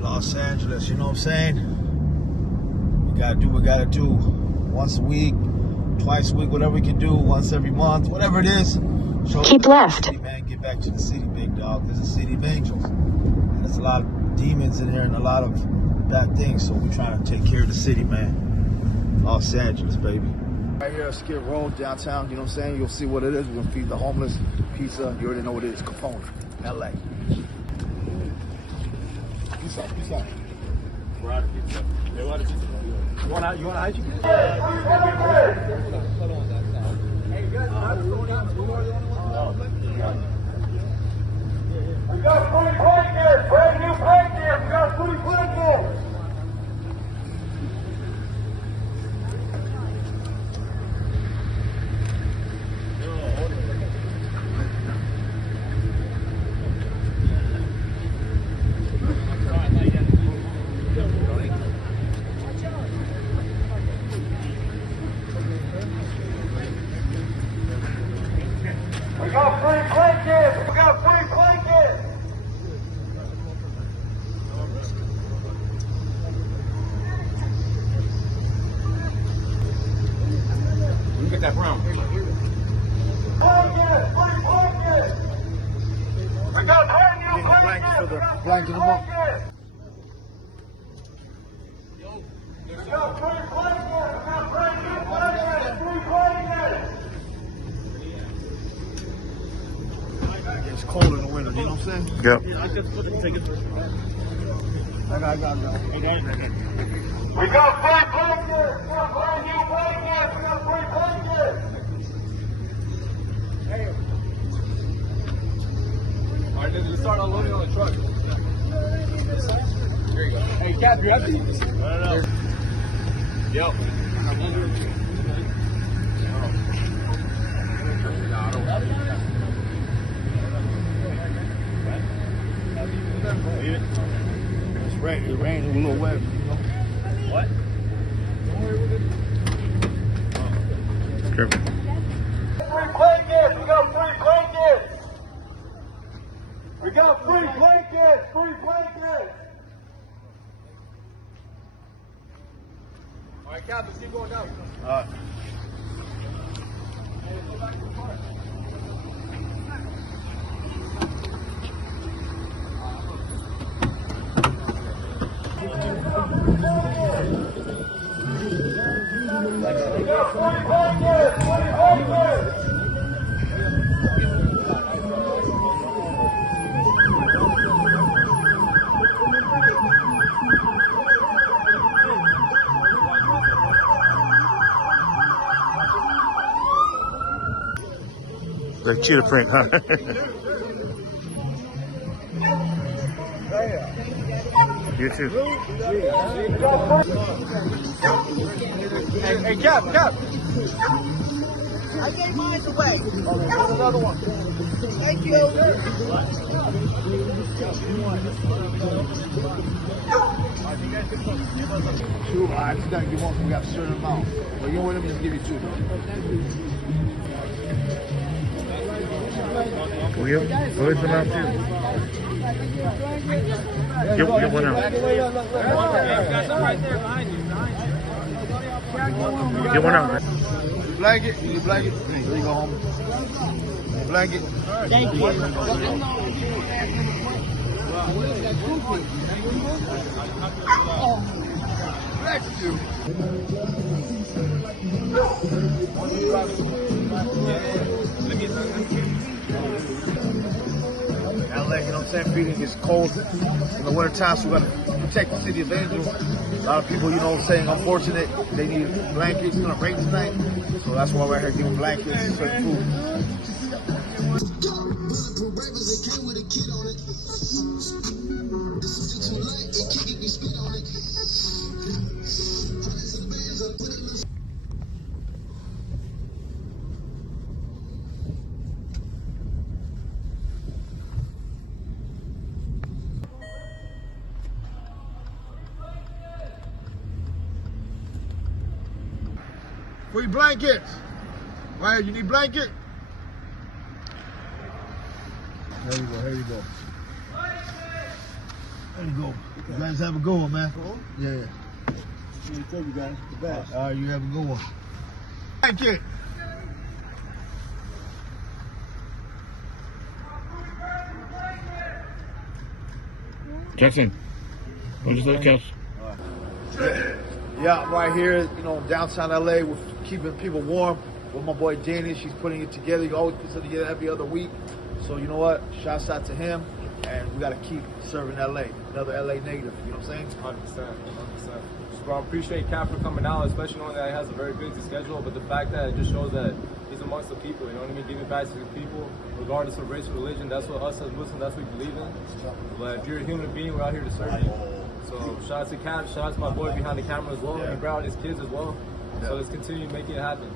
Los Angeles, you know what I'm saying? We gotta do what we gotta do. Once a week, twice a week, whatever we can do, once every month, whatever it is. Keep left. City, man. Get back to the city, big dog. This is a city of angels. And there's a lot of demons in here and a lot of bad things, so we're trying to take care of the city, man. Los Angeles, baby. Right here at Skid Row, downtown, you know what I'm saying? You'll see what it is. We're gonna feed the homeless pizza. You already know what it is, Capone, LA. Peace out. We're out of pizza. They're out of pizza. You want hide you? Hey, guys, we got free blankets, brand new blankets. We got free blankets. We got free blankets! We got free blankets! We can get that brown. Blankets! Free blankets! We got brand new blankets! For the blanket of the month. We got free blankets! We got brand new blankets! Free blankets! It's cold in the winter, you know what I'm saying? Yep. I just put it, take it first. I got. We got free blankets! We got brand new blankets! We got free blankets! Hey. All right, let's start unloading on the truck. Here you go. Hey, Cap, you empty? No. Yo. It's raining, it's a little wet, you know? What? Careful. Free blankets! We got free blankets! We got free blankets! Free blankets! All right, Cap, let's keep going down. Like cheetah print, huh? You too. Hey, Cap! I gave mine away. Another one. Thank you. Two, I just gotta give one, we got a certain amount. But you know what, let me just give you two. What is the amount too? Get one out. Get one out. Blanket, you need a blanket? There you go, homie. Blanket. Thank you. Bless you. LA, you know what I'm saying? Feeling is cold in the winter time, so we gotta protect the city of Angels. A lot of people, you know what I'm saying, unfortunate, they need blankets. It's gonna rain tonight, so that's why we're here giving blankets and certain food. Free blankets. Right, you need blanket? Here you go. There you go. You guys have a good one, man. Yeah. Thank you guys. The best. All right, you have a good one. Thank you. Jackson, what is that, Kels? Yeah, I'm right here, you know, downtown LA with keeping people warm with my boy Danny. She's putting it together. He always puts it together every other week. So you know what? Shouts out to him. And we got to keep serving LA. Another LA native. You know what I'm saying? 100%. Bro, I appreciate Cap for coming out, especially knowing that he has a very busy schedule. But the fact that it just shows that he's amongst the people. You know what I mean? Giving back to the people, regardless of race or religion. That's what us as Muslims, that's what we believe in. But if you're a human being, we're out here to serve you. So shout out to Cap, shout out to my boy behind the camera as well, and Brad and his kids as well. So let's continue making it happen.